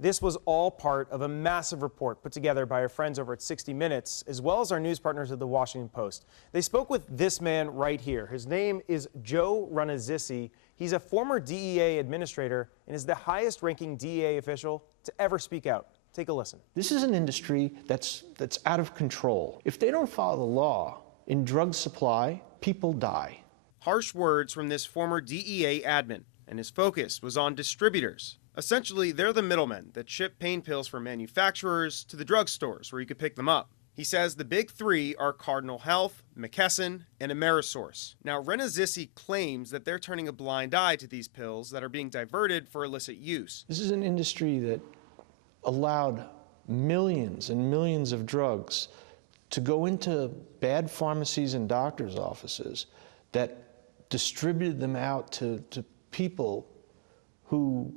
This was all part of a massive report put together by our friends over at 60 Minutes, as well as our news partners at the Washington Post. They spoke with this man right here. His name is Joe Ranazisi. He's a former DEA administrator and is the highest-ranking DEA official to ever speak out. Take a listen. This is an industry that's out of control. If they don't follow the law in drug supply, people die. Harsh words from this former DEA admin, and his focus was on distributors. Essentially, they're the middlemen that ship pain pills from manufacturers to the drugstores where you could pick them up. He says the big three are Cardinal Health, McKesson, and Amerisource. Now, Ranazisi claims that they're turning a blind eye to these pills that are being diverted for illicit use. This is an industry that allowed millions and millions of drugs to go into bad pharmacies and doctors' offices that distributed them out to people who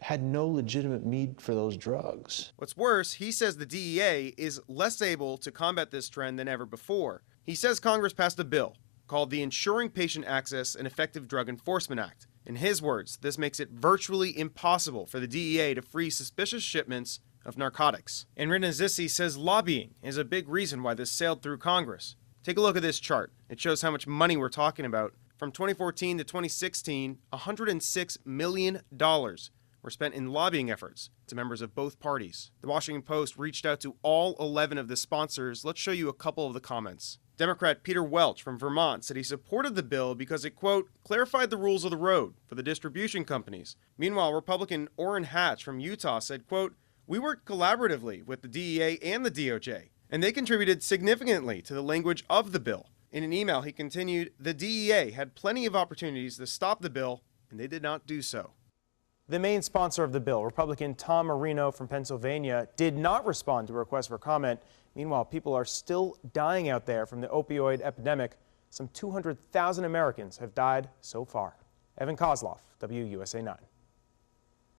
had no legitimate need for those drugs. What's worse, he says the DEA is less able to combat this trend than ever before. He says Congress passed a bill called the Ensuring Patient Access and Effective Drug Enforcement Act. In his words, this makes it virtually impossible for the DEA to freeze suspicious shipments of narcotics. And Ranazisi says lobbying is a big reason why this sailed through Congress. Take a look at this chart. It shows how much money we're talking about. From 2014 to 2016, $106 million were spent in lobbying efforts to members of both parties. The Washington Post reached out to all 11 of the sponsors. Let's show you a couple of the comments. Democrat Peter Welch from Vermont said he supported the bill because it, quote, clarified the rules of the road for the distribution companies. Meanwhile, Republican Orrin Hatch from Utah said, quote, we worked collaboratively with the DEA and the DOJ, and they contributed significantly to the language of the bill. In an email, he continued, the DEA had plenty of opportunities to stop the bill, and they did not do so. The main sponsor of the bill, Republican Tom Marino from Pennsylvania, did not respond to a request for comment. Meanwhile, people are still dying out there from the opioid epidemic. Some 200,000 Americans have died so far. Evan Koslof, WUSA 9.